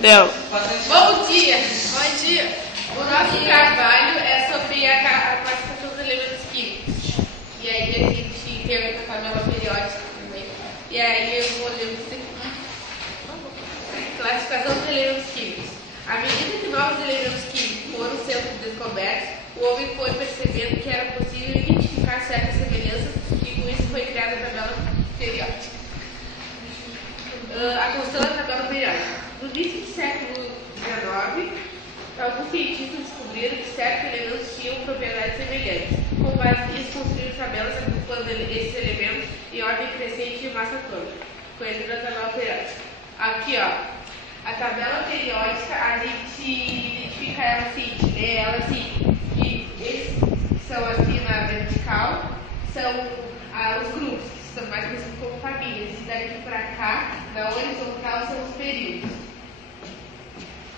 Deu. Bom dia! Bom dia! O nosso trabalho é sobre a classificação dos elementos químicos. E aí a gente tem a tabela periódica também. E aí eu vou ler você. Classificação dos elementos químicos. À medida que novos elementos químicos foram sendo descobertos, o homem foi percebendo que era possível identificar certas semelhanças e com isso foi criada a tabela periódica. A construção da tabela periódica. No início do século XIX, alguns cientistas descobriram que certos elementos tinham propriedades semelhantes. Com base nisso, construíram tabelas agrupando esses elementos em ordem crescente de massa atômica, conhecida a tabela periódica. Aqui, ó, a tabela periódica, a gente identifica ela assim, lê ela assim, que esses que são assim na vertical são os grupos, que são mais conhecidos como famílias, e daqui para cá, na horizontal, são os períodos.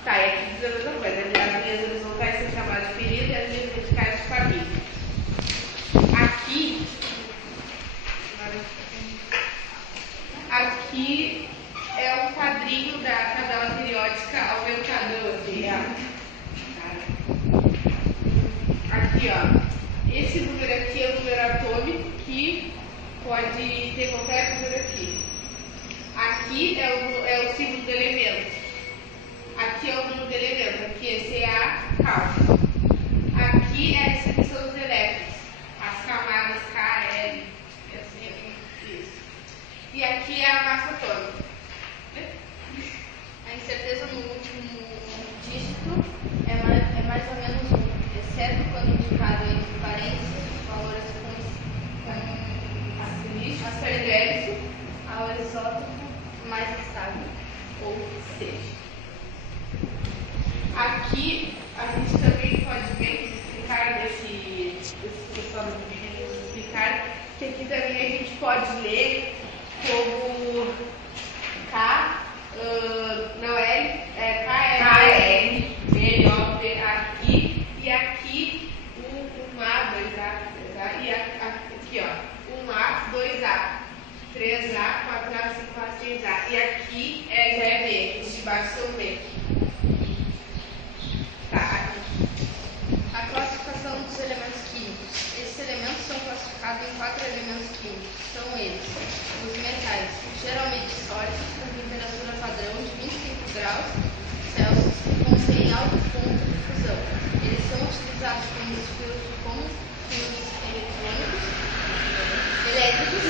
Tá, e aqui diz a mesma coisa, as linhas horizontais são chamadas de período e as linhas verticais de família. Aqui é um quadrinho da tabela periódica aumentadão, assim, Aqui, ó, esse número aqui é o número atômico, que pode ter qualquer número aqui. Aqui é o símbolo do elemento. Aqui é o número de elementos, aqui é Ca, cálcio. Aqui é a distribuição dos elétrons, as camadas K, L, isso. E aqui é a massa atômica. A incerteza no último dígito é mais ou menos 1, exceto quando indicado entre parênteses os valores com asterisco ao isótopo mais estável, ou seja. Aqui a gente também pode ver, explicar desse pessoal do vídeo explicar, que aqui também a gente pode ler como K, não L, K, L, L, O, P, aqui, e aqui 1A, 2A, e aqui, ó, 1A, 2A, 3A, 4A, 5A, 6A, e aqui já é B, os de baixo são B. A classificação dos elementos químicos. Esses elementos são classificados em 4 elementos químicos. São eles: os metais, geralmente sólidos, com temperatura padrão de 25 graus Celsius e contêm alto ponto de fusão. Eles são utilizados como fios elétricos,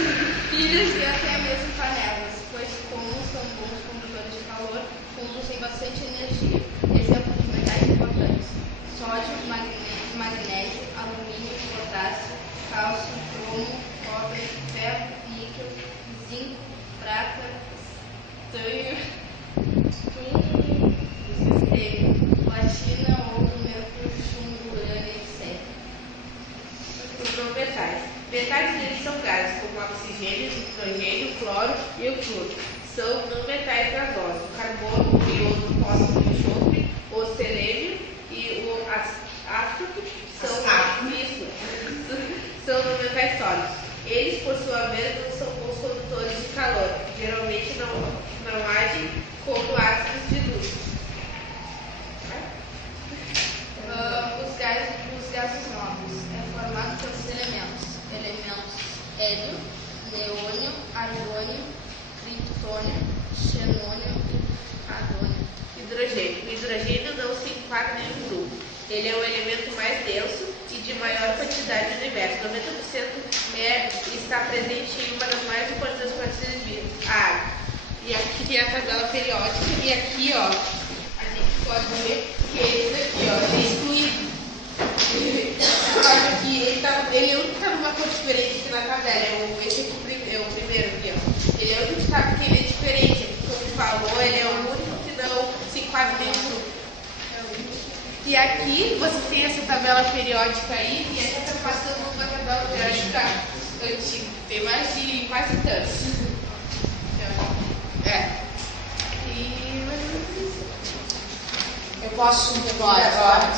pilhas e até mesmo panelas, pois como são bons condutores de calor, conduzem bastante energia. Exemplo de metais importantes: sódio, magnésio, alumínio, potássio, cálcio, cromo, cobre, ferro, níquel, zinco, prata, estanho, platina, ouro, mercúrio, chumbo, urânio, etc. Os não metais. Metais deles são gases como oxigênio, nitrogênio, cloro e o flúor. São não metais gasosos: o carbono, o iodo, o fósforo, o enxofre, o selênio e o ácido são não metais sólidos. Eles, por sua vez, não são bons condutores de calor. Geralmente não agem como ácidos de luz. Os gases novos é formado pelos elementos hélio, neônio, argônio, criptônio, xenônio e radônio. Hidrogênio. O hidrogênio não se enquadra em um grupo. Ele é o elemento mais denso e de maior quantidade no universo. 90% está presente em uma das mais importantes partículas de vida, a água. E aqui tem a tabela periódica, e aqui, ó, a gente pode ver que esse aqui, ó, ele é excluído. Ele é o único que está numa cor diferente aqui na tabela. Esse aqui é o primeiro aqui, ó. Ele é o único que está porque ele é diferente. Como ele falou, ele é o único que não se enquadra em nenhum grupo. E aqui você tem essa tabela periódica aí, e essa está passando uma tabela periódica antiga. Tem mais de quase tantos. Eu posso agora?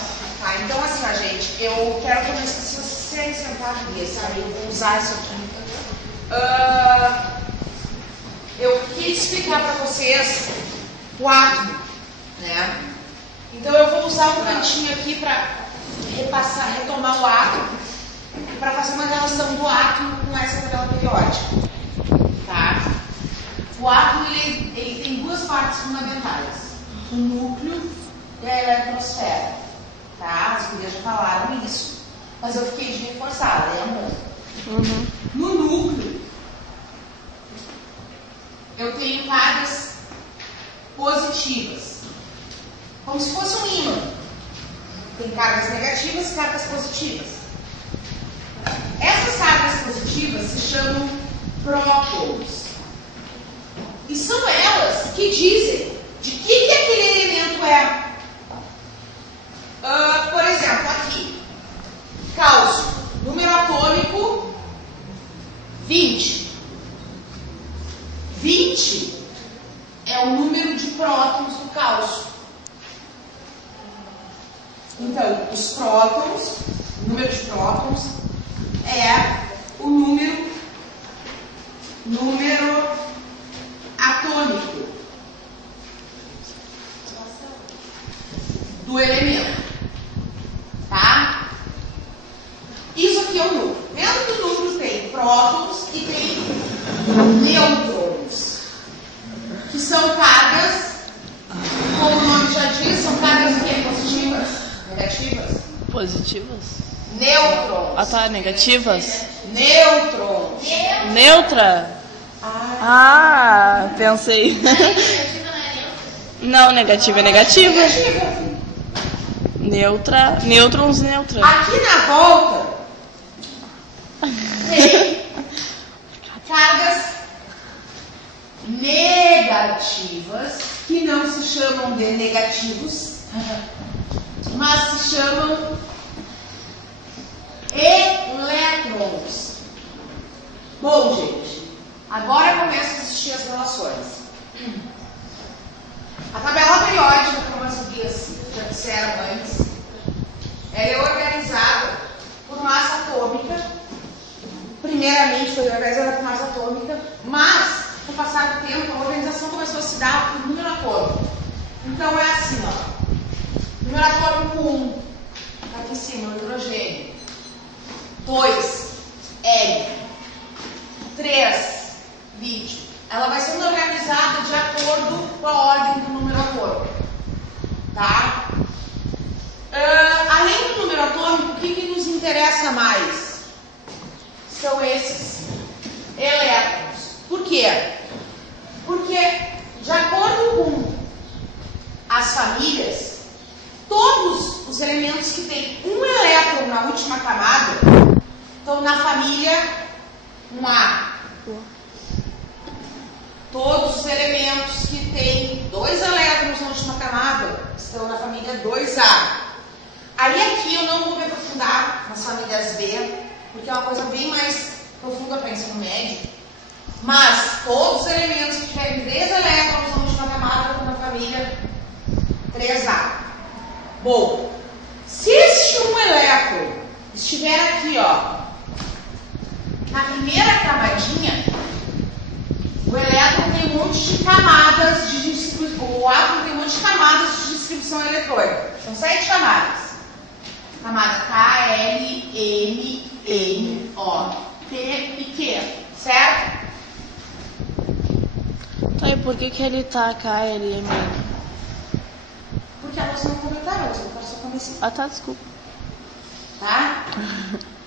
Tá, então assim, ó, gente, eu quero começar, se vocês sentar mesmo, sabe? Eu vou usar isso aqui. Eu quis explicar para vocês o átomo. né? Então eu vou usar um cantinho aqui para retomar o átomo, para fazer uma relação do átomo com essa tabela periódica, tá? O átomo ele tem duas partes fundamentais: o núcleo e a eletrosfera, tá? As gurias já falaram isso, mas eu fiquei de reforçar, lembra? Uhum. No núcleo eu tenho cargas positivas, como se fosse um ímã. Tem cargas negativas e cargas positivas. Essas cargas positivas se chamam prótons. E são elas que dizem de que aquele elemento é. Por exemplo, aqui, cálcio, número atômico 20. 20 é o número de prótons do cálcio. Então, os prótons, o número de prótons é o número atômico do elemento, tá? Isso aqui é o núcleo. Dentro do núcleo tem prótons e tem nêutrons, que são cargas, como o nome já diz, são cargas o quê? Positivas? Negativas? Positivas? Nêutrons. Ah, tá. Negativas? Nêutrons. Neutra? Ah, pensei. Não, negativa é negativa. Neutra, nêutrons e neutra. Aqui na volta tem cargas negativas, que não se chamam de negativos, mas se chamam elétrons. Bom, gente, agora começa a existir as relações. A tabela periódica, como as guias já disseram antes, ela é organizada por massa atômica. Primeiramente foi organizada por massa atômica, mas com o passar do tempo a organização começou a se dar por número atômico. Então é assim, ó. Número atômico 1, aqui em cima, o hidrogênio. 2, hélio. 3, lítio. Ela vai sendo organizada de acordo com a ordem do número atômico, tá? Além do número atômico, o que nos interessa mais? São esses elétrons. Por quê? Porque, de acordo com as famílias, todos os elementos que têm um elétron na última camada estão na família 1A. Todos os elementos que têm 2 elétrons na última camada estão na família 2A. Aí aqui eu não vou me aprofundar nas famílias B, porque é uma coisa bem mais profunda para ensino médio. Mas todos os elementos que têm 3 elétrons na última camada estão na família 3A. Bom, se este um elétron estiver aqui, ó, na primeira camadinha, o elétron tem um monte de camadas de distribuição. O átomo tem um monte de camadas de distribuição eletrônica. São 7 camadas. Camada K, L, M, N, O, P e Q. Certo? Tá, e por que ele tá K, L, M, N? Porque elas não comentaram, elas não só comecei. Ah, tá, desculpa. Tá?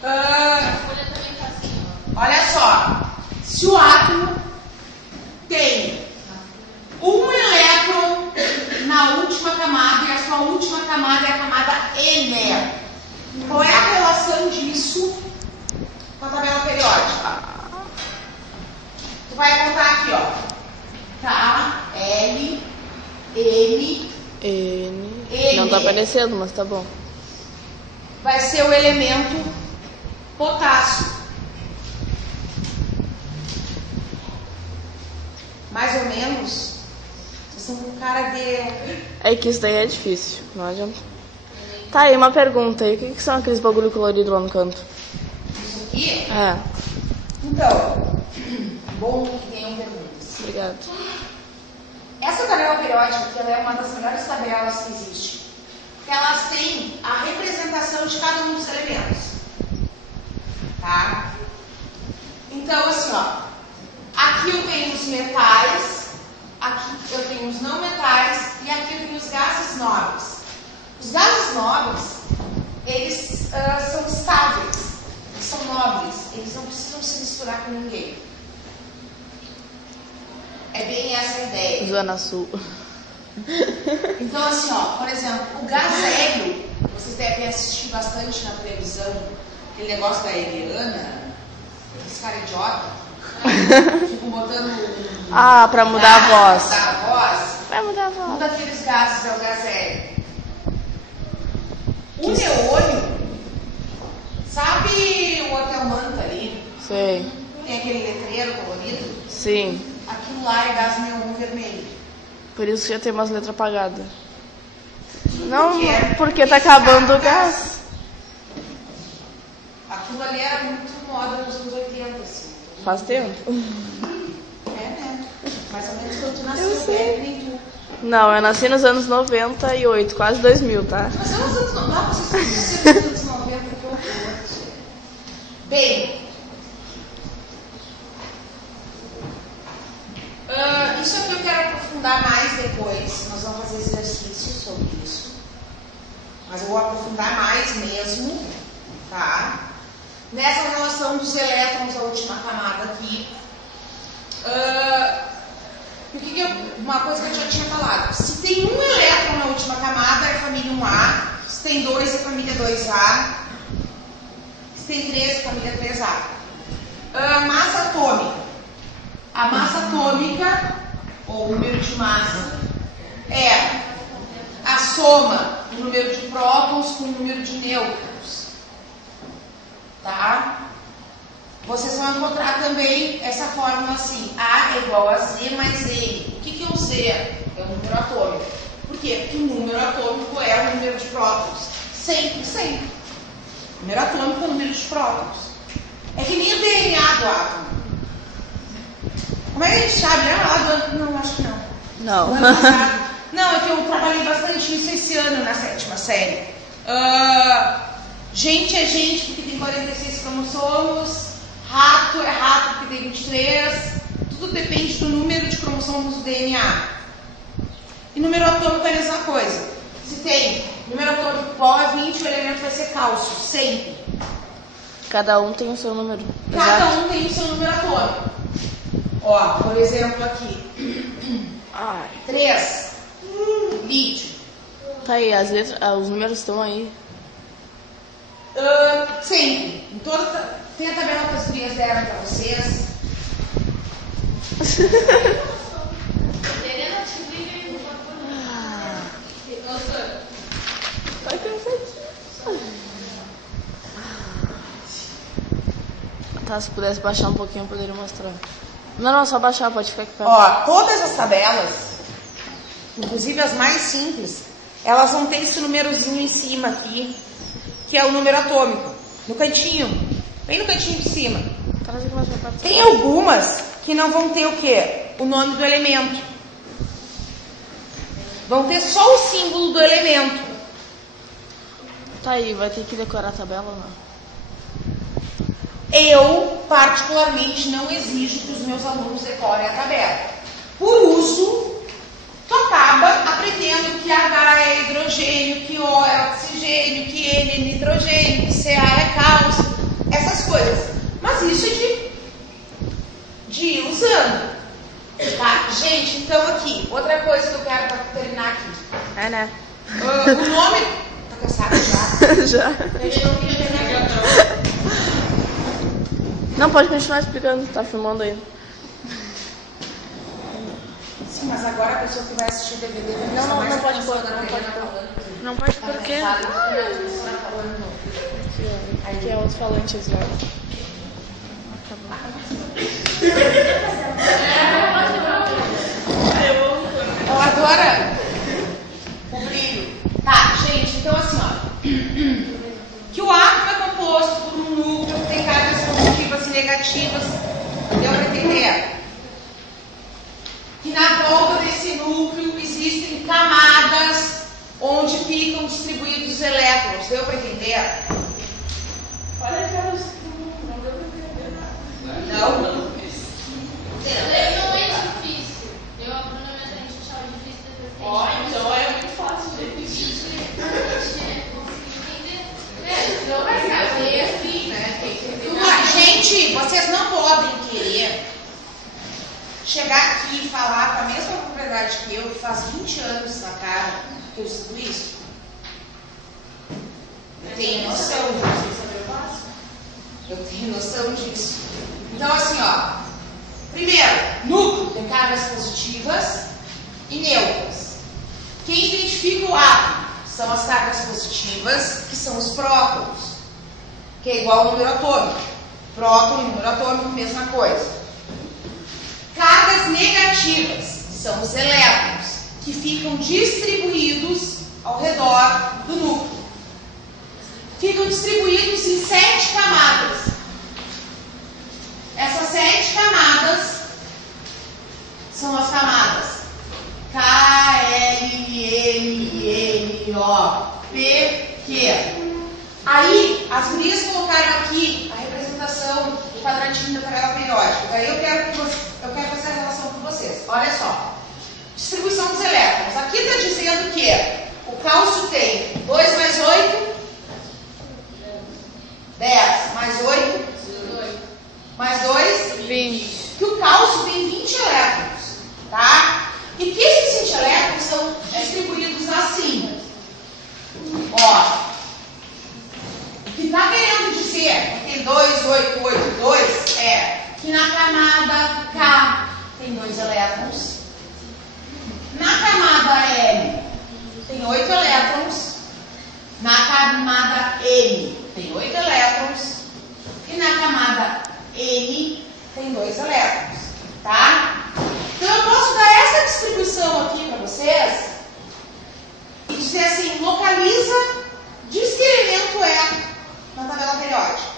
A folha também tá assim, ó. Olha só. Se o átomo tem um elétron na última camada e a sua última camada é a camada N, qual é a relação disso com a tabela periódica? Tu vai contar aqui, ó. K, L, M, N. Não tá aparecendo, mas tá bom. Vai ser o elemento potássio. Mais ou menos, vocês estão com cara de... É que isso daí é difícil, não adianta. Tá, aí uma pergunta aí, o que são aqueles bagulho colorido lá no canto? Isso aqui? É, Então, bom que tenham perguntas. obrigado. Essa tabela periódica aqui, ela é uma das melhores tabelas tabelas que existem? Porque elas têm a representação de cada um dos elementos. Tá? Então, assim, ó. Aqui eu tenho os metais, aqui eu tenho os não metais e aqui eu tenho os gases nobres. Os gases nobres, eles são estáveis, eles são nobres, eles não precisam se misturar com ninguém. É bem essa a ideia. Zona Sul. Então, assim, ó, por exemplo, o gás hélio, vocês devem assistir bastante na televisão, aquele negócio da Eliana, esse cara idiota. Tipo, botando Ah, pra mudar a voz. Mudar a voz. Vai mudar a voz. Um daqueles gases é o gás hélio. O neônio, sabe o Hotel Manta ali? Sei. Tem aquele letreiro colorido? Sim. Aquilo lá é gás neon vermelho. Por isso que já tem umas letras apagadas. Não, Por quê? porque tá acabando o gás. Aquilo ali era muito moda nos anos 80, assim. Faz tempo. É, né? Mais ou menos quando tu Eu nasceu, sei. né? Nem tu. Não, eu nasci nos anos 98, quase 2000, tá? Mas eu nos anos 90, vocês nasceram nos anos 90, que horror. Bem, isso aqui eu quero aprofundar mais depois. Nós vamos fazer exercícios sobre isso. Mas eu vou aprofundar mais mesmo, tá? Nessa relação dos elétrons da última camada aqui. Uma coisa que eu já tinha falado. Se tem um elétron na última camada, é família 1A. Se tem 2, é família 2A. Se tem 3, é família 3A. Massa atômica. A massa atômica, ou número de massa, é a soma do número de prótons com o número de nêutrons. Tá? Vocês vão encontrar também essa fórmula assim: A é igual a Z mais N. O que é o Z? É o número atômico. Por quê? Porque o número atômico é o número de prótons. Sempre, sempre. O número atômico é o número de prótons. É que nem o DNA do átomo. Como é que a gente sabe? Não, acho que não. Não. No ano passado. Não, é que eu trabalhei bastante isso esse ano na 7ª série. Gente é gente porque tem 46 cromossomos. Rato é rato porque tem 23. Tudo depende do número de cromossomos do DNA. E número atômico é a mesma coisa. Se tem número atômico igual a 20, o elemento vai ser cálcio, sempre. Cada um tem o seu número. Cada Exato. um tem o seu número atômico. Ó, por exemplo aqui. Ai. 3. Lítio. Tá aí, as letras, os números estão aí. Sempre. Tem a tabela que as gurias deram pra vocês. Vai cansadinho. Tá, se pudesse baixar um pouquinho, eu poderia mostrar. Não, só baixar, pode ficar aqui perto. Ó, todas as tabelas, inclusive as mais simples, elas vão ter esse númerozinho em cima aqui, que é o número atômico. No cantinho, bem no cantinho de cima. Traz aqui mais pra cá. Tem algumas que não vão ter o quê? O nome do elemento. Vão ter só o símbolo do elemento. Tá aí, vai ter que decorar a tabela ou não? Eu, particularmente, não exijo que os meus alunos decorem a tabela. Por uso, tu acaba aprendendo que H é hidrogênio, que O é oxigênio, que N é nitrogênio, que Ca é cálcio, essas coisas. Mas isso é de ir usando. Tá? Gente, então aqui, outra coisa que eu quero para terminar aqui. É, né? O nome... Tá cansado já? Já. Eu não queria terminar. Não, pode continuar explicando, tá filmando ainda. Sim, mas agora a pessoa que vai assistir o DVD vai prestar Não, mais não pode atenção pôr, na não tela pode pôr. falando. Não pode Tá porque... cansado, não tem a professora falando não. Aqui é outros falantes lá. Então agora, o brilho. Tá, gente, então assim, ó. Que o átomo é composto por um núcleo que tem cargas positivas e negativas. Deu pra entender? Que na volta desse núcleo existem camadas elétrons. Deu para entender? Olha aquelas que não deu pra entender nada. Não? Não é difícil. Eu aprendi na minha frente, achava difícil depois que Ó, então é muito fácil de não vai saber assim, né? Tem que Uma, gente, vocês não podem querer chegar aqui e falar com a mesma propriedade que eu, que faz 20 anos na cara que eu estudo isso. Eu tenho noção disso. Eu tenho noção disso. Então, assim, ó. Primeiro, núcleo tem cargas positivas e neutras. Quem identifica o átomo são as cargas positivas, que são os prótons, que é igual ao número atômico. Próton e número atômico, mesma coisa. Cargas negativas são os elétrons, que ficam distribuídos ao redor do núcleo. Ficam distribuídos em 7 camadas. Essas 7 camadas são as camadas K, L, M, N, O, P, Q. Aí, as gurias colocaram aqui a representação do quadradinho da tabela periódica. Daí eu quero fazer a relação com vocês. Olha só. Distribuição dos elétrons. Aqui está dizendo que o cálcio tem 2 mais 8, 10 mais 8, mais 2, 20. que o cálcio tem 20 elétrons, tá? E que esses 20 elétrons são distribuídos assim. Ó. O que está querendo dizer que tem 2, 8, 8, 2 é que na camada K tem 2 elétrons. Na camada L tem 8 elétrons. Na camada M tem 8 elétrons. E na camada N tem 2 elétrons, tá? Então eu posso dar essa distribuição aqui para vocês e dizer assim, localiza, diz que elemento é na tabela periódica.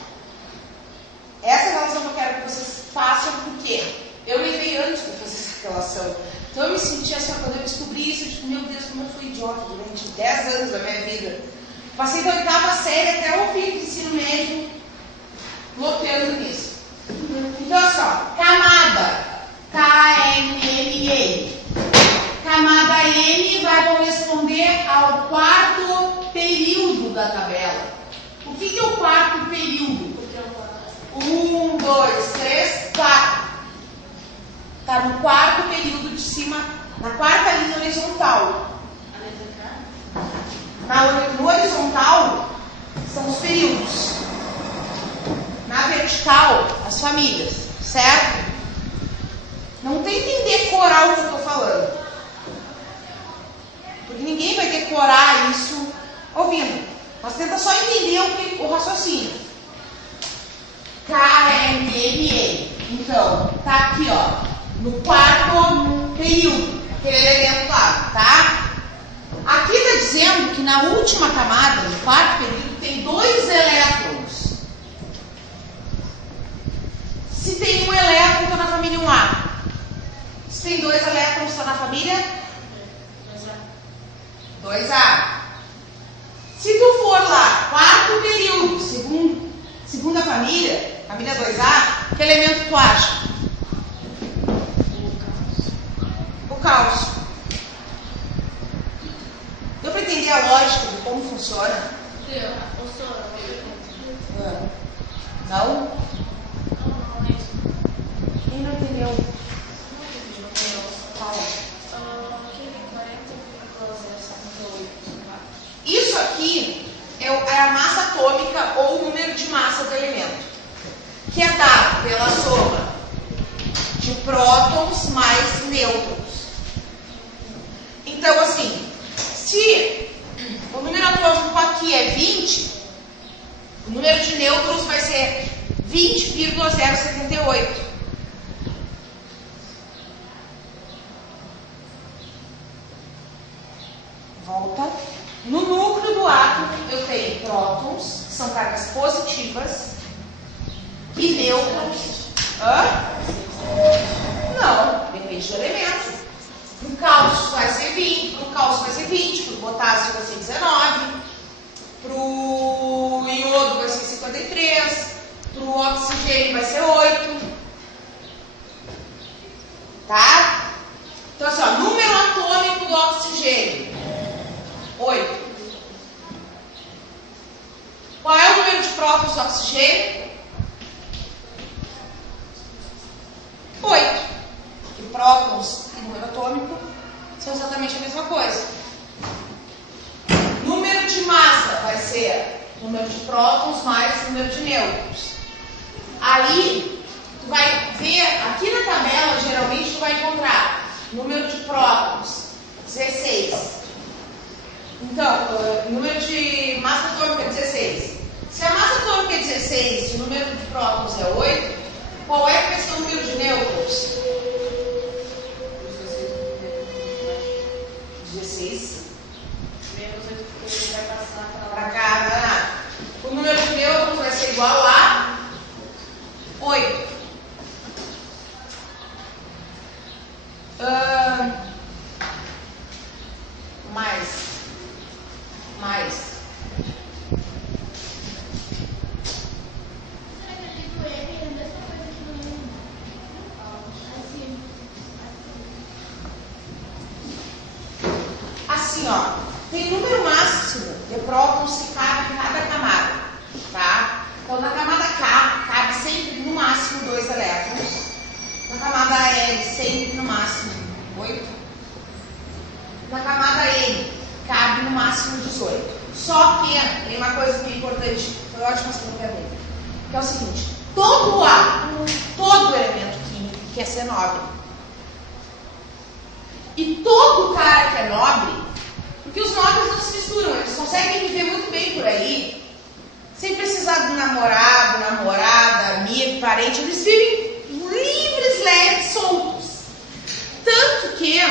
Essa é a relação que eu quero que vocês façam, porque eu levei anos para fazer essa relação. Então eu me senti assim, quando eu descobri isso, eu disse, meu Deus, como eu fui idiota durante 10 anos da minha vida. Passei da 8ª série até o fim do ensino médio, loteando nisso. Então, assim, ó, camada K, M, N, N. Camada N vai corresponder ao 4º período da tabela. O que é o 4º período? 1, 2, 3, 4. Está no 4º período de cima, na 4ª linha horizontal. No horizontal são os períodos. Na vertical, as famílias, certo? Não tenta decorar o que eu estou falando. Porque ninguém vai decorar isso ouvindo. Mas tenta só entender o raciocínio. K, M, N, N. Então, tá aqui, ó. No 4º período. Aquele elemento lá, tá? Aqui está dizendo que na última camada, no 4º período, tem 2 elétrons. Se tem um elétron, está na família 1A. Se tem 2 elétrons, está na família 2A. Se tu for lá, 4º período, segunda família 2A, que elemento tu acha? O cálcio. Deu para entender a lógica de como funciona? Não? Quem não entendeu? Isso aqui é a massa atômica ou o número de massa do elemento, que é dado pela soma de prótons mais nêutrons. Então, assim, se o número atômico aqui é 20, o número de nêutrons vai ser 20,078. Volta. No núcleo do átomo eu tenho prótons, que são cargas positivas, e nêutrons. Não, depende do elemento. Para o cálcio vai ser 20, para o cálcio vai ser 20, para o potássio vai ser 19, para o para o oxigênio vai ser 8. Tá? Então, assim, ó, número atômico do oxigênio, 8. Qual é o número de prótons do oxigênio? 8. E prótons e número atômico são exatamente a mesma coisa. Número de massa vai ser número de prótons mais número de nêutrons. Aí, tu vai ver, aqui na tabela, geralmente tu vai encontrar número de prótons, 16. Então, número de massa atômica é 16. Se a massa atômica é 16 e o número de prótons é 8, qual é que vai ser o número de nêutrons? 16. Menos 8 vai passar Para cada. O número de nêutrons vai ser igual a 8. Mais. Assim, ó, tem número máximo de prótons que cabe em cada camada, tá? Então, na camada K, cabe sempre no máximo 2 elétrons. Na camada L, sempre no máximo 8. Na camada M, cabe no máximo 18. Só que tem uma coisa que é importante, foi ótima essa pergunta, que é o seguinte: todo átomo, todo elemento químico quer ser nobre. E todo cara que é nobre, porque os nobres não se misturam, eles conseguem viver muito bem por aí, sem precisar de namorado, namorada, amigo, parente, eles vivem livres, leves, soltos. Tanto que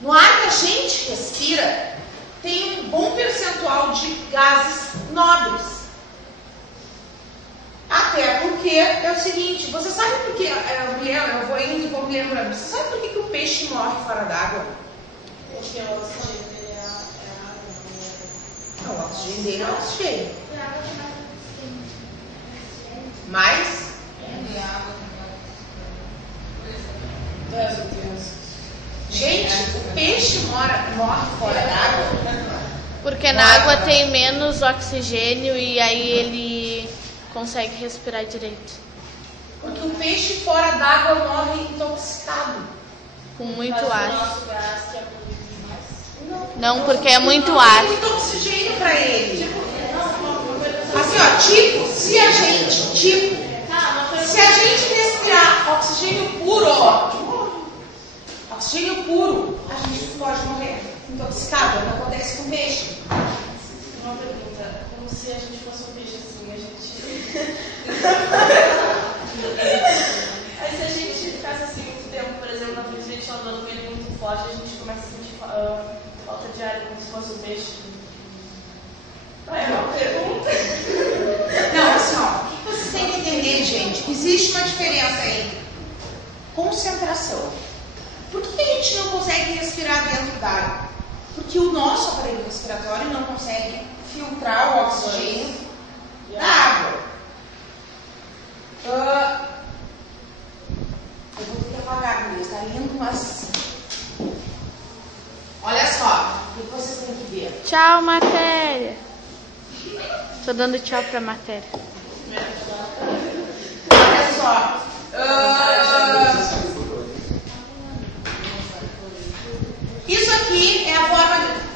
no ar que a gente respira tem um bom percentual de gases nobres. Até porque é o seguinte, você sabe por que, eu vou indo um pouco lembrando, você sabe por que o peixe morre fora d'água? Porque o oxigênio dele é água. Não, o oxigênio dele é oxigênio. Mas? Gente, o peixe morre fora d'água. Porque na água tem menos oxigênio e aí ele consegue respirar direito. Porque o peixe fora d'água morre intoxicado. Com muito ar. Nosso gás, que é Não, porque é muito ar. Tem muito oxigênio pra ele. Assim, ó, se a gente respirar oxigênio puro, a gente pode morrer intoxicado. Não acontece com peixe. Uma pergunta, como se a gente fosse um peixe assim, a gente... Aí se a gente ficasse assim muito tempo, por exemplo, na frente, a gente andando com ele muito forte, a gente começa a sentir falta de ar como se fosse um peixe. É uma pergunta. Não, assim, ó, o que vocês têm que entender, gente? Existe uma diferença entre concentração. Por que a gente não consegue respirar dentro d'água? Porque o nosso aparelho respiratório não consegue filtrar o oxigênio da água. Eu vou ter que apagar, meu Deus, tá lindo, mas... Olha só, o que vocês têm que ver. Tchau, matéria. Tô dando tchau pra matéria. Olha só. Isso aqui é a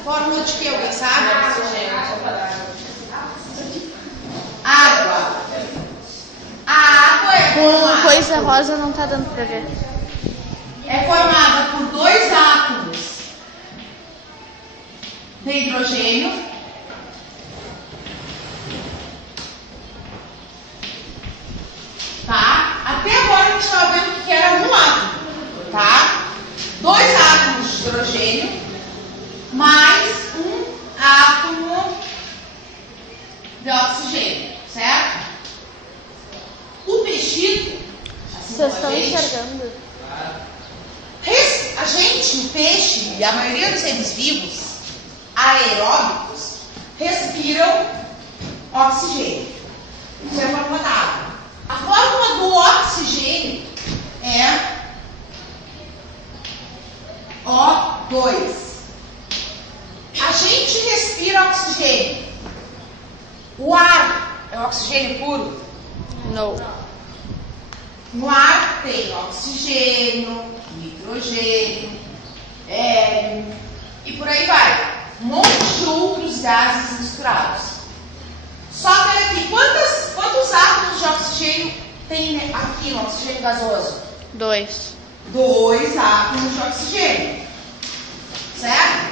fórmula de que, alguém sabe? Água. A água é Com formada, coisa rosa não tá dando pra ver. é formada por 2 átomos de hidrogênio tá? Até agora a gente estava vendo que era um átomo, tá? 2 átomos de hidrogênio mais um átomo de oxigênio, certo? O peixito, assim Vocês como estão a gente, enxergando? a gente, o peixe e a maioria dos seres vivos aeróbicos respiram oxigênio. Isso é a fórmula da água. A fórmula do oxigênio é O2. A gente respira oxigênio. O ar é oxigênio puro? Não. No ar tem oxigênio, nitrogênio, hélio e por aí vai. Um monte de outros gases misturados. Só que olha aqui, quantos átomos de oxigênio tem aqui no oxigênio gasoso? 2. 2 átomos de oxigênio. Certo?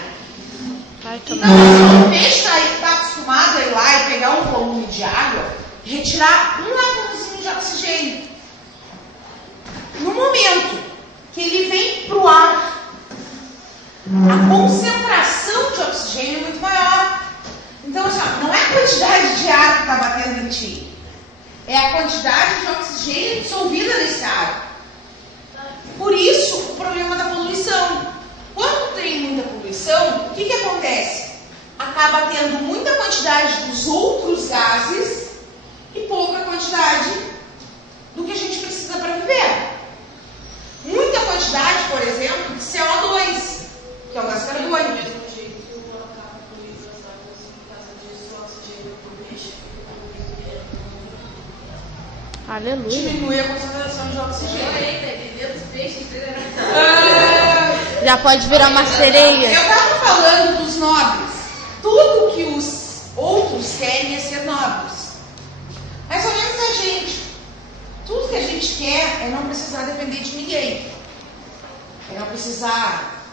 Vai Então, tomar. o peixe está acostumado a ir lá e pegar um volume de água e retirar um átomozinho de oxigênio. No momento que ele vem para o ar, a concentração de oxigênio é muito maior. Então, assim, não é a quantidade de ar que está batendo em ti, é a quantidade de oxigênio dissolvida nesse ar. Por isso, o problema da poluição. Quando tem muita poluição, o que acontece? Acaba tendo muita quantidade dos outros gases e pouca quantidade do que a gente precisa para viver. Muita quantidade, por exemplo, de CO2, que é o gás carbônico. Aleluia. Diminui a concentração de oxigênio. Já pode virar uma sereia. Eu estava falando dos nobres. Tudo que os outros querem é ser nobres. Mais ou menos a gente. Tudo que a gente quer é não precisar depender de ninguém. É não precisar...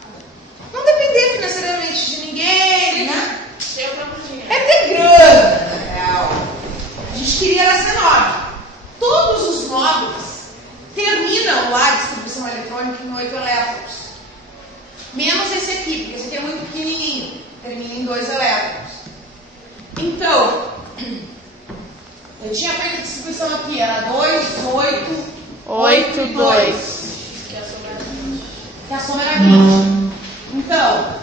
Não depender financeiramente de ninguém, né? É ter grana, na real. A gente queria era ser nobre. Todos os nobres terminam lá a distribuição eletrônica em 8 elétrons. Menos esse aqui, porque esse aqui é muito pequenininho. Termina em 2 elétrons. Então, eu tinha feito a distribuição aqui, era 2, 8, 8 e 2. Que a soma era 20. Então,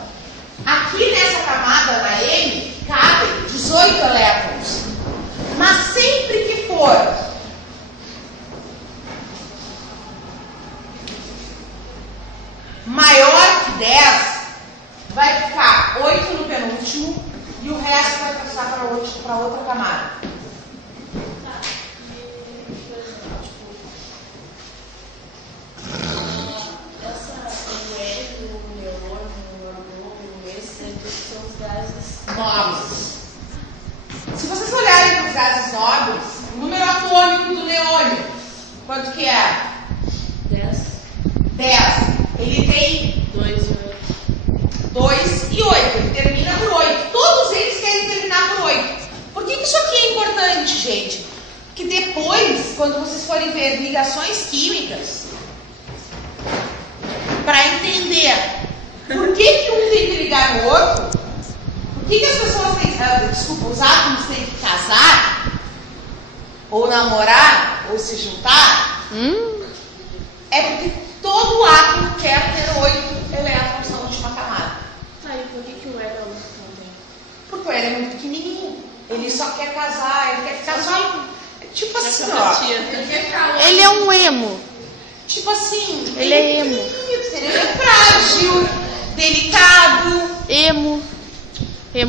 aqui nessa camada, na M, cabem 18 elétrons. Mas sempre que for maior que 10, vai ficar 8 no penúltimo e o resto vai passar para outra camada. Nobres. Se vocês olharem para os gases nobres, o número atômico do neônio, quanto que é? 10. 10. Ele tem 2 e 8. Ele termina por 8. Todos eles querem terminar por 8. Por que isso aqui é importante, gente? Porque depois, quando vocês forem ver ligações químicas, para entender por que um tem que ligar no outro, por que as pessoas têm, os átomos têm que casar, ou namorar, ou se juntar, é porque todo átomo quer ter 8 elétrons na última camada. Tá, e por que o hélio não tem? Porque o hélio é muito pequenininho. Ele só quer casar, ele quer ficar só... Tipo assim, ó. Ele é um emo. Tipo assim... Ele é emo. Ele é frágil, delicado. Emo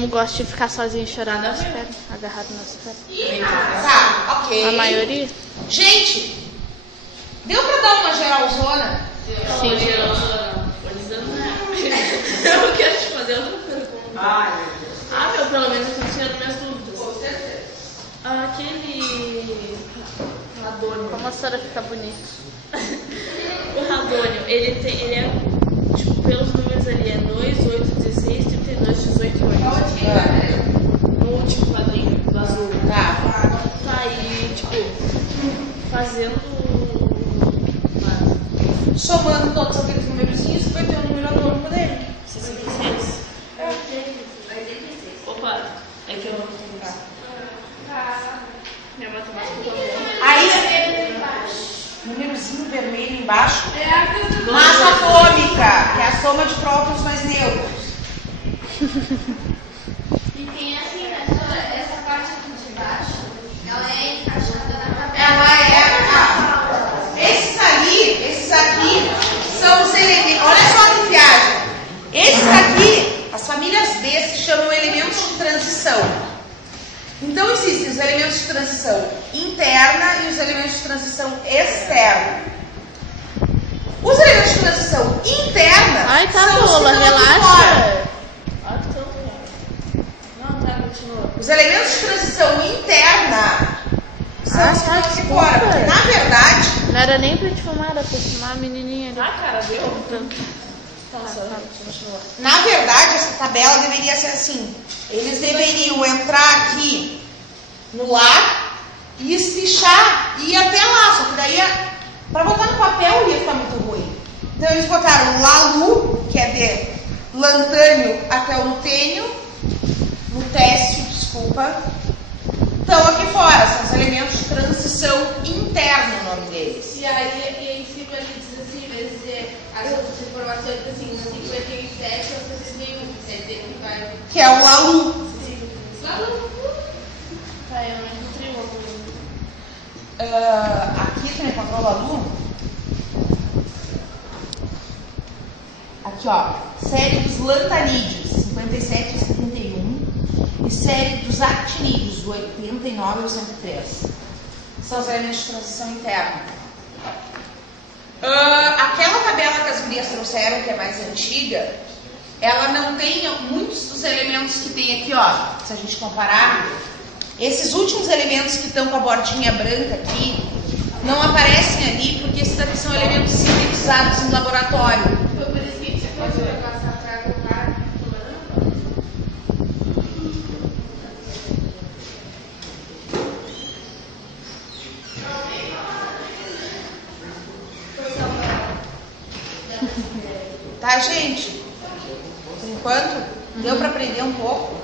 gosta de ficar sozinho chorando nas pernas, agarrado nas pernas. Tá, ok. A maioria? Gente, deu pra dar uma geralzona? Sim. Eu quero te fazer outra pergunta. Meu, pelo menos eu tô tirando minhas dúvidas. Com certeza. Aquele radônio. Como a senhora fica bonita. O radônio, ele é, tipo, pelos números ali, é 2, 8, 16, 32, 18 e 8. No último quadrinho do azul. Tá aí, tipo, fazendo... Somando todos aqueles numerozinhos, vai ter o número atômico dele. 66. Opa, é que eu não tenho isso. Minha matemática tá boa. Aí, númerozinho vermelho embaixo. Massa atômica, que é a soma de prótons mais nêutrons. E tem assim, né? Essa parte aqui de baixo é Ela é encaixada na tabela. Ela é. Esses aqui são os elementos. Olha só que viagem. Esses aqui, as famílias B se chamam elementos de transição. Então existem os elementos de transição interna e os elementos de transição externa. Os elementos de transição interna Ai, tá, são os que Paola, estão aqui relaxa. fora. Não, tá, continua. Os elementos de transição interna são os que estão aqui desculpa. fora. Porque, na verdade, Não era nem pra te filmar, era pra filmar a menininha ali. Cara, deu. na verdade, essa tabela deveria ser assim. Eles deveriam entrar aqui no lar e espichar e ir até lá. Só que daí, para botar no papel, ia ficar muito ruim. Então, eles botaram Lalu, que é de lantânio até o lutênio, lutécio, desculpa. Estão aqui fora, são os elementos de transição interna, o nome deles. E aí, em cima ele diz assim, em vez de dizer as outras informações, assim, no 57, vocês veem um que vai. Que é o Lalu. Tá, eu não encontrei o outro. Aqui, você não encontrou o Lalu? Aqui, ó. Série dos lantanídeos, 57 e 71. E série dos actinídeos, do 89 ao 103. São os elementos de transição interna. Aquela tabela que as gurias trouxeram, que é mais antiga, ela não tem muitos dos elementos que tem aqui, ó. Se a gente comparar, esses últimos elementos que estão com a bordinha branca aqui, não aparecem ali, porque esses daqui são elementos sintetizados em laboratório. Foi por isso que a gente pode passar para colocar. Tá, gente? Por enquanto, deu para aprender um pouco?